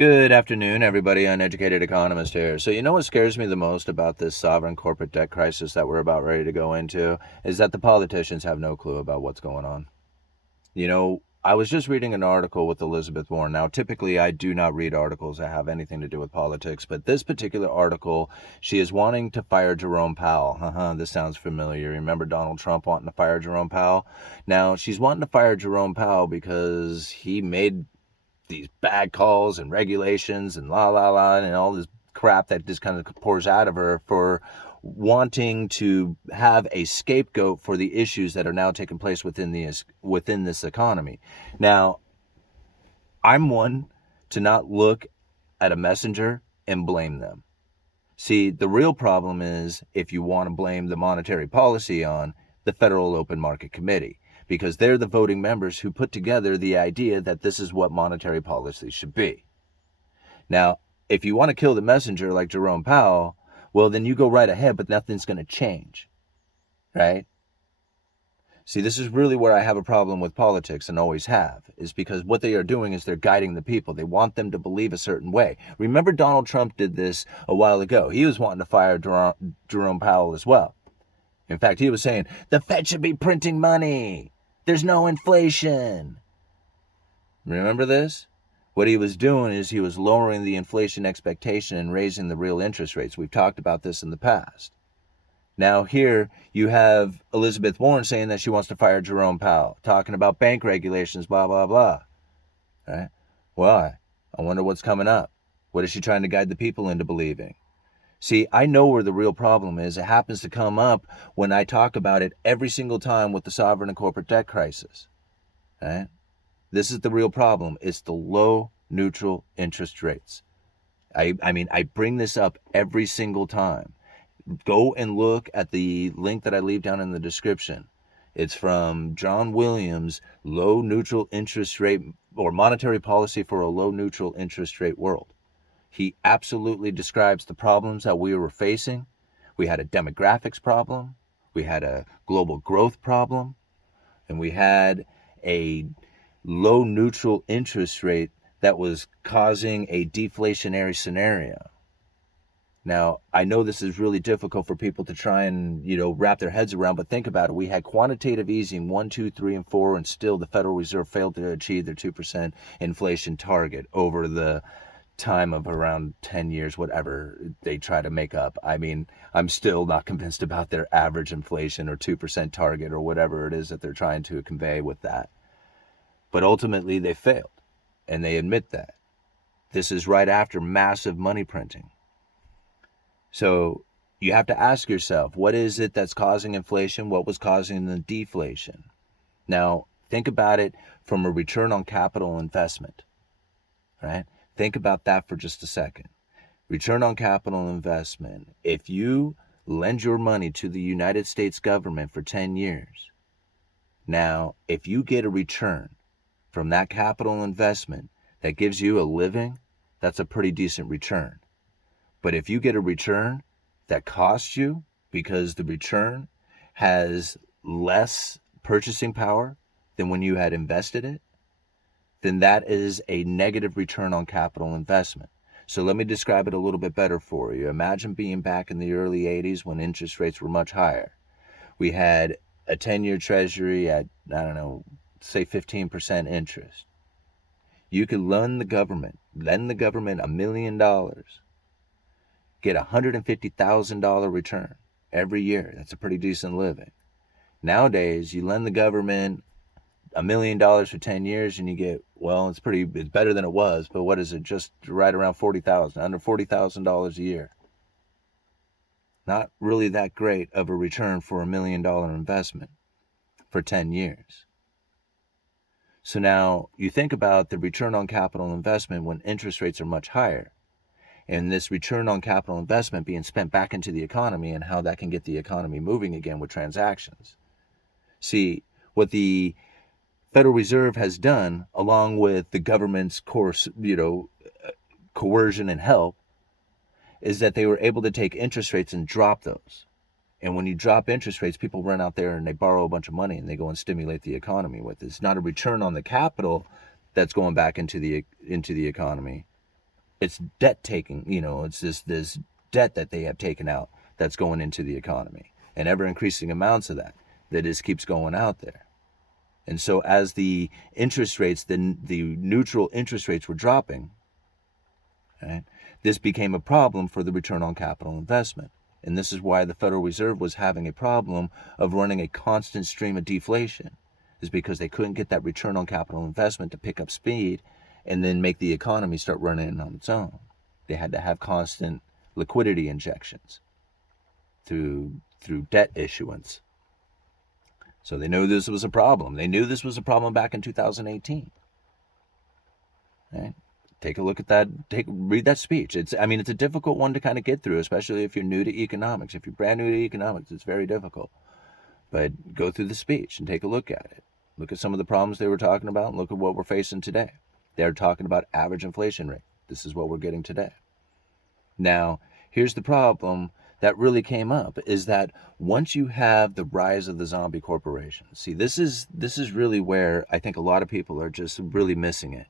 Good afternoon, everybody. Uneducated Economist here. So, you know what scares me the most about this sovereign corporate debt crisis that we're about ready to go into is that the politicians have no clue about what's going on. I was just reading an article with Elizabeth Warren. Now, typically, I do not read articles that have anything to do with politics, but this particular article, she is wanting to fire Jerome Powell. This sounds familiar. Remember Donald Trump wanting to fire Jerome Powell? Now, she's wanting to fire Jerome Powell because he made these bad calls and regulations and and all this crap that just kind of pours out of her for wanting to have a scapegoat for the issues that are now taking place within this economy. Now, I'm one to not look at a messenger and blame them. See, the real problem is if you want to blame the monetary policy on the Federal Open Market Committee, because they're the voting members who put together the idea that this is what monetary policy should be. Now, if you want to kill the messenger like Jerome Powell, well, then you go right ahead, but nothing's going to change, right? See, this is really where I have a problem with politics and always have, is because what they are doing is they're guiding the people. They want them to believe a certain way. Remember Donald Trump did this a while ago. He was wanting to fire Jerome Powell as well. In fact, he was saying, the Fed should be printing money. There's no inflation. Remember this? What he was doing is he was lowering the inflation expectation and raising the real interest rates. We've talked about this in the past. Now here you have Elizabeth Warren saying that she wants to fire Jerome Powell, talking about bank regulations, blah, blah, blah. Right? Why? I wonder what's coming up. What is she trying to guide the people into believing? See, I know where the real problem is. It happens to come up when I talk about it every single time with the sovereign and corporate debt crisis. Right? This is the real problem. It's the low neutral interest rates. I bring this up every single time. Go and look at the link that I leave down in the description. It's from John Williams' Low Neutral Interest Rate or Monetary Policy for a Low Neutral Interest Rate World. He absolutely describes the problems that we were facing. We had a demographics problem, we had a global growth problem, and we had a low neutral interest rate that was causing a deflationary scenario. Now, I know this is really difficult for people to try and, wrap their heads around, but think about it. We had quantitative easing 1, 2, 3, and 4, and still the Federal Reserve failed to achieve their 2% inflation target over the time of around 10 years, whatever they try to make up. I'm still not convinced about their average inflation or 2% target or whatever it is that they're trying to convey with that. But ultimately, they failed, and they admit that. This is right after massive money printing. So you have to ask yourself, what is it that's causing inflation? What was causing the deflation? Now, think about it from a return on capital investment, right? Think about that for just a second. Return on capital investment. If you lend your money to the United States government for 10 years, now, if you get a return from that capital investment that gives you a living, that's a pretty decent return. But if you get a return that costs you because the return has less purchasing power than when you had invested it, then that is a negative return on capital investment. So let me describe it a little bit better for you. Imagine being back in the early 80s when interest rates were much higher. We had a 10-year treasury at, say 15% interest. You could lend the government $1 million, get a $150,000 return every year. That's a pretty decent living. Nowadays, you lend the government $1 million for 10 years and you get, it's better than it was, but what is it? Just right around $40,000, under $40,000 a year. Not really that great of a return for $1 million investment for 10 years. So now you think about the return on capital investment when interest rates are much higher, and this return on capital investment being spent back into the economy and how that can get the economy moving again with transactions. See, what the Federal Reserve has done, along with the government's coercion and help, is that they were able to take interest rates and drop those. And when you drop interest rates, people run out there and they borrow a bunch of money and they go and stimulate the economy with it. It's not a return on the capital that's going back into the economy. It's debt taking, it's this debt that they have taken out that's going into the economy, and ever increasing amounts of that just keeps going out there. And so as the interest rates, the neutral interest rates were dropping, right, this became a problem for the return on capital investment. And this is why the Federal Reserve was having a problem of running a constant stream of deflation, is because they couldn't get that return on capital investment to pick up speed and then make the economy start running on its own. They had to have constant liquidity injections through debt issuance. So they knew this was a problem. They knew this was a problem back in 2018. Right? Take a look at that. Read that speech. It's a difficult one to kind of get through, especially if you're new to economics. If you're brand new to economics, it's very difficult. But go through the speech and take a look at it. Look at some of the problems they were talking about and look at what we're facing today. They're talking about average inflation rate. This is what we're getting today. Now, here's the problem that really came up, is that once you have the rise of the zombie corporations, see, this is really where I think a lot of people are just really missing it.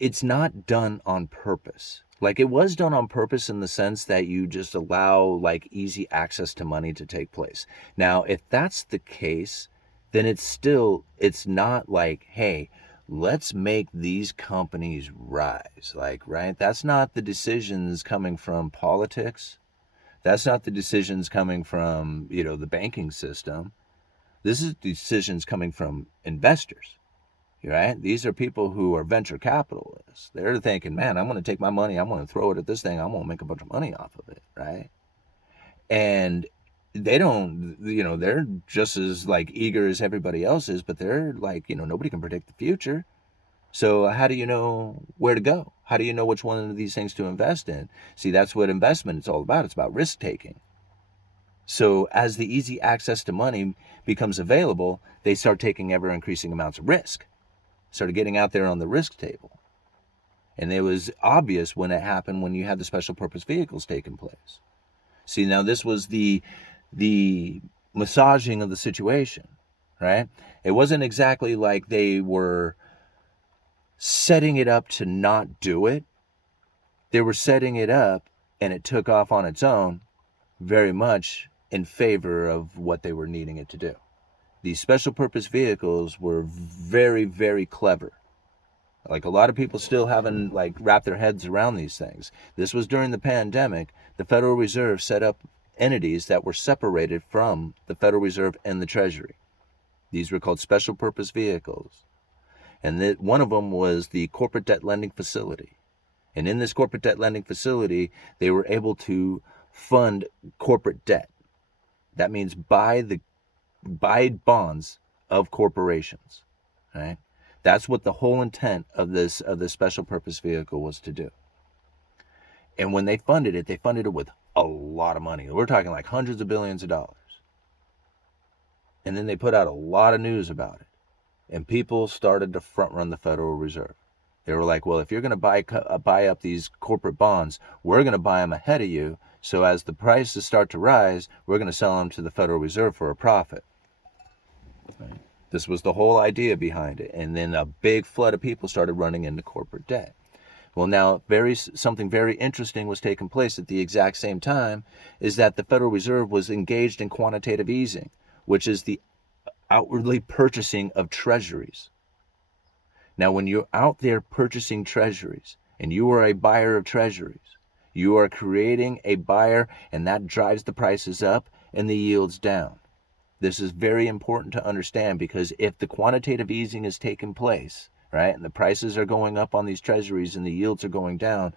It's not done on purpose. Like, it was done on purpose in the sense that you just allow like easy access to money to take place. Now, if that's the case, then it's not like, hey, let's make these companies rise. Like, right? That's not the decisions coming from politics. That's not the decisions coming from, the banking system. This is decisions coming from investors. Right? These are people who are venture capitalists. They're thinking, man, I'm going to take my money, I'm going to throw it at this thing, I'm going to make a bunch of money off of it, right? And they don't, they're just as like eager as everybody else is, but they're like, nobody can predict the future. So how do you know where to go? How do you know which one of these things to invest in? See, that's what investment is all about. It's about risk taking. So as the easy access to money becomes available, they start taking ever increasing amounts of risk. Started getting out there on the risk table. And it was obvious when it happened when you had the special purpose vehicles taking place. See, now this was the massaging of the situation, right? It wasn't exactly like they were setting it up to not do it. They were setting it up, and it took off on its own very much in favor of what they were needing it to do. These special purpose vehicles were very, very clever. Like, a lot of people still haven't wrapped their heads around these things. This was during the pandemic. The Federal Reserve set up entities that were separated from the Federal Reserve and the Treasury. These were called special purpose vehicles. And one of them was the Corporate Debt Lending Facility. And in this corporate debt lending facility, they were able to fund corporate debt. That means buy bonds of corporations, right? That's what the whole intent of this special purpose vehicle was to do. And when they funded it with a lot of money. We're talking like hundreds of billions of dollars. And then they put out a lot of news about it. And people started to front run the Federal Reserve. They were like, well, if you're going to buy up these corporate bonds, we're going to buy them ahead of you. So as the prices start to rise, we're going to sell them to the Federal Reserve for a profit. Right? This was the whole idea behind it. And then a big flood of people started running into corporate debt. Well, now something very interesting was taking place at the exact same time, is that the Federal Reserve was engaged in quantitative easing, which is the outwardly purchasing of treasuries. Now, when you're out there purchasing treasuries and you are a buyer of treasuries, you are creating a buyer, and that drives the prices up and the yields down. This is very important to understand, because if the quantitative easing is taking place, right, and the prices are going up on these treasuries and the yields are going down,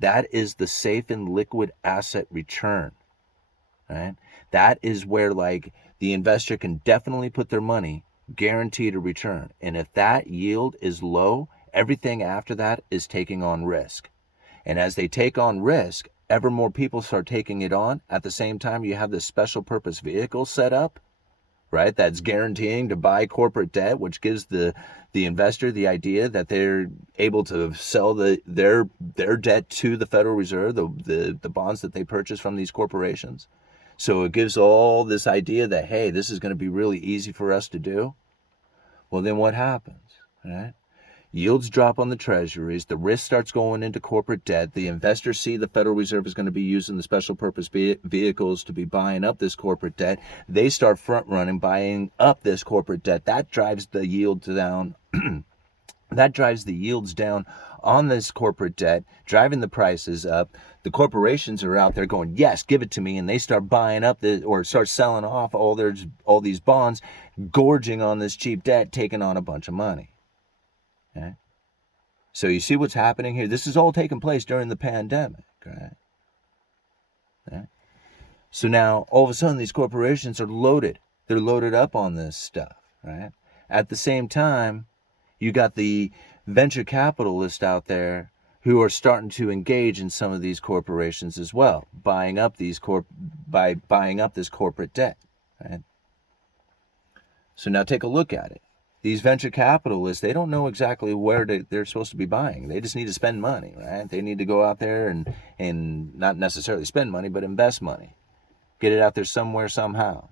that is the safe and liquid asset return, right? That is where the investor can definitely put their money, guaranteed a return. And if that yield is low, everything after that is taking on risk. And as they take on risk, ever more people start taking it on. At the same time, you have this special purpose vehicle set up, right, that's guaranteeing to buy corporate debt, which gives the investor the idea that they're able to sell their debt to the Federal Reserve, the bonds that they purchase from these corporations. So it gives all this idea that, hey, this is going to be really easy for us to do. Well, then what happens, right? Yields drop on the treasuries. The risk starts going into corporate debt. The investors see the Federal Reserve is going to be using the special purpose vehicles to be buying up this corporate debt. They start front running, buying up this corporate debt. That drives the yield down. That drives the yields down on this corporate debt, driving the prices up. The corporations are out there going, yes, give it to me, and they start buying up or start selling off all these bonds, gorging on this cheap debt, taking on a bunch of money. Okay? So you see what's happening here? This is all taking place during the pandemic, right? Okay? So now all of a sudden these corporations are loaded. They're loaded up on this stuff, right? At the same time, you got the venture capitalists out there who are starting to engage in some of these corporations as well, buying up this corporate debt, right? So now take a look at it. These venture capitalists, they don't know exactly where they're supposed to be buying. They just need to spend money, right? They need to go out there and not necessarily spend money, but invest money. Get it out there somewhere, somehow.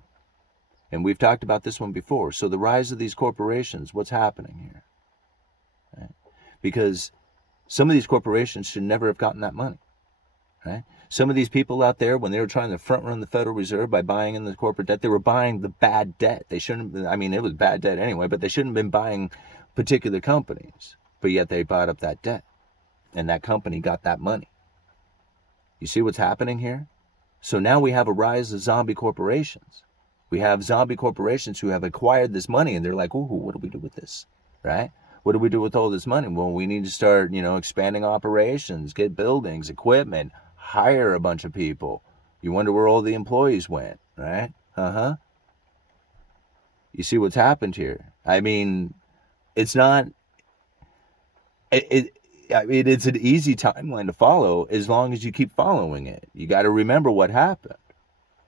And we've talked about this one before. So the rise of these corporations, what's happening here? Right? Because some of these corporations should never have gotten that money, right? Some of these people out there, when they were trying to front run the Federal Reserve by buying in the corporate debt, they were buying the bad debt. They shouldn't, it was bad debt anyway, but they shouldn't have been buying particular companies. But yet they bought up that debt, and that company got that money. You see what's happening here? So now we have a rise of zombie corporations. We have zombie corporations who have acquired this money, and they're like, ooh, what do we do with this, right? What do we do with all this money? Well, we need to start, expanding operations, get buildings, equipment, hire a bunch of people. You wonder where all the employees went, right? You see what's happened here? It's not, it's an easy timeline to follow as long as you keep following it. You got to remember what happened,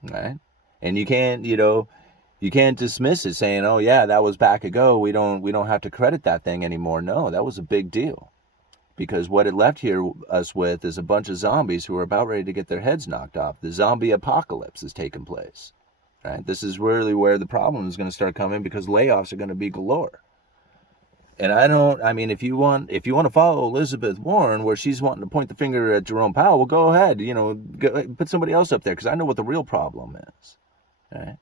right? And you can't, you can't dismiss it saying, oh yeah, that was back ago. We don't have to credit that thing anymore. No, that was a big deal. Because what it left us with is a bunch of zombies who are about ready to get their heads knocked off. The zombie apocalypse is taking place. Right? This is really where the problem is going to start coming, because layoffs are going to be galore. And if you want to follow Elizabeth Warren where she's wanting to point the finger at Jerome Powell, well, go ahead, put somebody else up there, because I know what the real problem is. Right?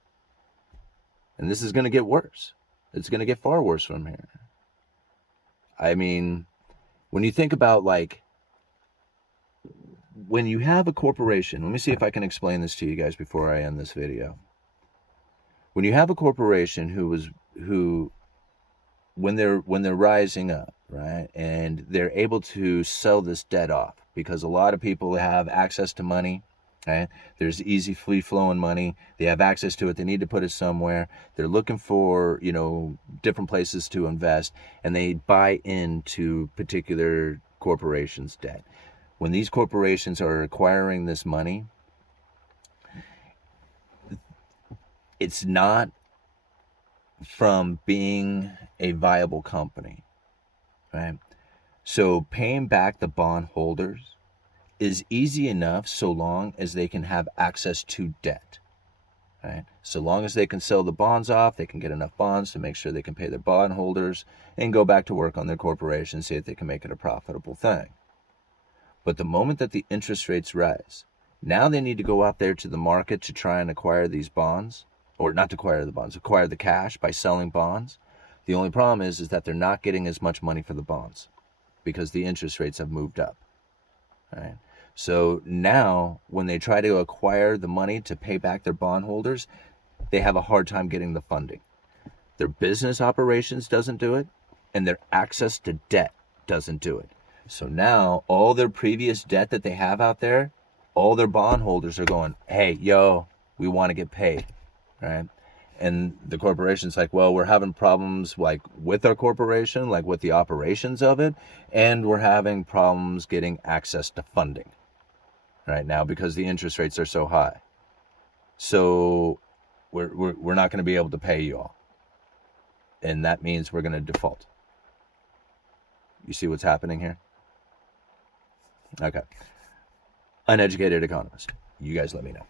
And this is going to get worse. It's going to get far worse from here. When you think about, when you have a corporation, let me see if I can explain this to you guys before I end this video. When you have a corporation who when they're rising up, right, and they're able to sell this debt off, because a lot of people have access to money. Okay? There's easy, free-flowing money. They have access to it. They need to put it somewhere. They're looking for, different places to invest, and they buy into particular corporations' debt. When these corporations are acquiring this money, it's not from being a viable company, right? So paying back the bondholders is easy enough so long as they can have access to debt, right? So long as they can sell the bonds off, they can get enough bonds to make sure they can pay their bondholders and go back to work on their corporation, see if they can make it a profitable thing. But the moment that the interest rates rise, now they need to go out there to the market to try and acquire these bonds, or not to acquire the bonds, acquire the cash by selling bonds. The only problem is that they're not getting as much money for the bonds because the interest rates have moved up, right? So now when they try to acquire the money to pay back their bondholders, they have a hard time getting the funding. Their business operations doesn't do it, and their access to debt doesn't do it. So now all their previous debt that they have out there, all their bondholders are going, hey, yo, we want to get paid, right? And the corporation's like, well, we're having problems with our corporation, with the operations of it, and we're having problems getting access to funding right now because the interest rates are so high. So we're not going to be able to pay you all. And that means we're going to default. You see what's happening here? Okay. Uneducated Economist. You guys let me know.